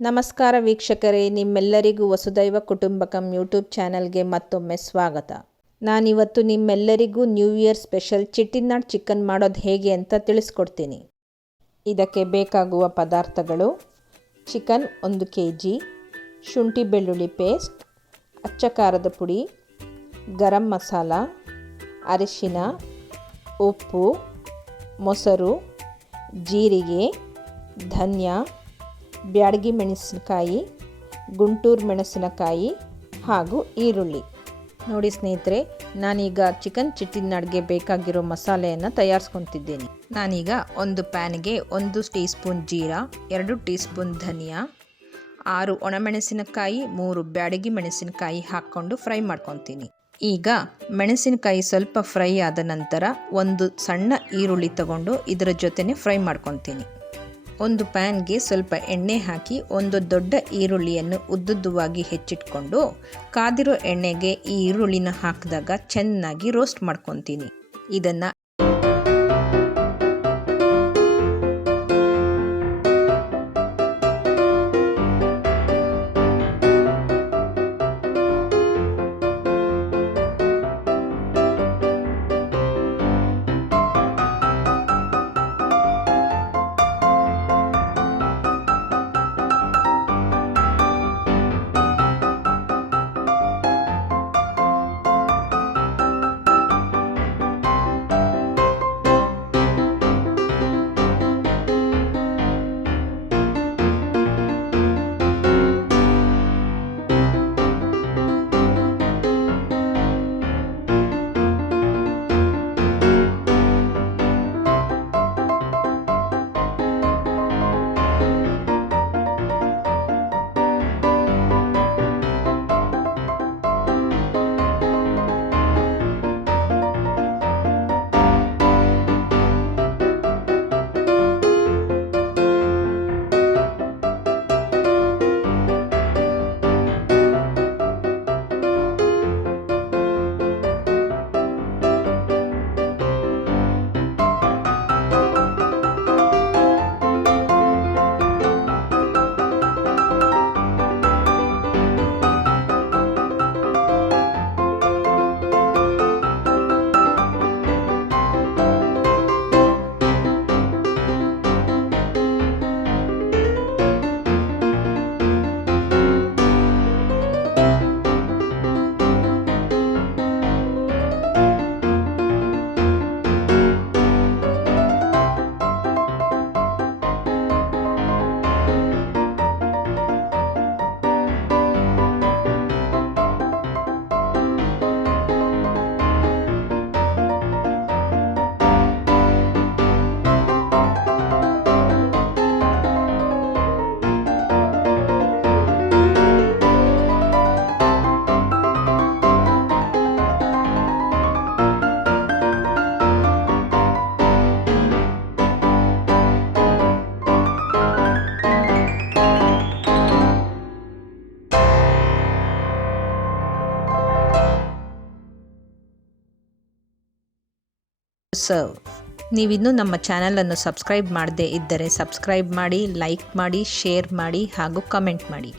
ನಮಸ್ಕಾರ ವೀಕ್ಷಕರೇ, ನಿಮ್ಮೆಲ್ಲರಿಗೂ ವಸುದೈವ ಕುಟುಂಬಕಂ ಯೂಟ್ಯೂಬ್ ಚಾನಲ್ಗೆ ಮತ್ತೊಮ್ಮೆ ಸ್ವಾಗತ. ನಾನಿವತ್ತು ನಿಮ್ಮೆಲ್ಲರಿಗೂ new year special Chettinad chicken ಮಾಡೋದು ಹೇಗೆ ಅಂತ ತಿಳಿಸ್ಕೊಡ್ತೀನಿ. ಇದಕ್ಕೆ ಬೇಕಾಗುವ ಪದಾರ್ಥಗಳು: ಚಿಕನ್ 1 kg, ಶುಂಠಿ ಬೆಳ್ಳುಳ್ಳಿ ಪೇಸ್ಟ್, ಅಚ್ಚ ಖಾರದ ಪುಡಿ, ಗರಂ ಮಸಾಲ, ಅರಿಶಿನ, ಉಪ್ಪು, ಮೊಸರು, ಜೀರಿಗೆ, ಧನಿಯಾ, ಬ್ಯಾಡಗಿ ಮೆಣಸಿನಕಾಯಿ, ಗುಂಟೂರು ಮೆಣಸಿನಕಾಯಿ ಹಾಗೂ ಈರುಳ್ಳಿ. ನೋಡಿ ಸ್ನೇಹಿತರೆ, ನಾನೀಗ ಚಿಕನ್ ಚೆಟ್ಟಿನಾಡ್ಗೆ ಬೇಕಾಗಿರೋ ಮಸಾಲೆಯನ್ನು ತಯಾರಿಸ್ಕೊತಿದ್ದೀನಿ. ನಾನೀಗ ಒಂದು ಪ್ಯಾನ್ಗೆ 1 ಟೀ ಸ್ಪೂನ್ ಜೀರಾ, 2 ಟೀ ಸ್ಪೂನ್ ಧನಿಯಾ, 6 ಒಣಮೆಣಸಿನಕಾಯಿ, 3 ಬ್ಯಾಡಗಿ ಮೆಣಸಿನಕಾಯಿ ಹಾಕ್ಕೊಂಡು ಫ್ರೈ ಮಾಡ್ಕೊತೀನಿ. ಈಗ ಮೆಣಸಿನಕಾಯಿ ಸ್ವಲ್ಪ ಫ್ರೈ ಆದ ನಂತರ ಒಂದು ಸಣ್ಣ ಈರುಳ್ಳಿ ತಗೊಂಡು ಇದರ ಜೊತೆನೆ ಫ್ರೈ ಮಾಡ್ಕೊತೀನಿ. ಒಂದು ಪ್ಯಾನ್ಗೆ ಸ್ವಲ್ಪ ಎಣ್ಣೆ ಹಾಕಿ ಒಂದು ದೊಡ್ಡ ಈರುಳ್ಳಿಯನ್ನು ಉದ್ದುದ್ದವಾಗಿ ಹೆಚ್ಚಿಟ್ಕೊಂಡು ಕಾದಿರೋ ಎಣ್ಣೆಗೆ ಈ ಈರುಳ್ಳಿನ ಹಾಕಿದಾಗ ಚೆನ್ನಾಗಿ ರೋಸ್ಟ್ ಮಾಡ್ಕೊತೀನಿ. ಇದನ್ನು ಸರ್ವ್. ನೀವಿನ್ನೂ ನಮ್ಮ ಚಾನಲನ್ನು ಸಬ್ಸ್ಕ್ರೈಬ್ ಮಾಡದೇ ಇದ್ದರೆ ಸಬ್ಸ್ಕ್ರೈಬ್ ಮಾಡಿ, ಲೈಕ್ ಮಾಡಿ, ಶೇರ್ ಮಾಡಿ ಹಾಗೂ ಕಮೆಂಟ್ ಮಾಡಿ.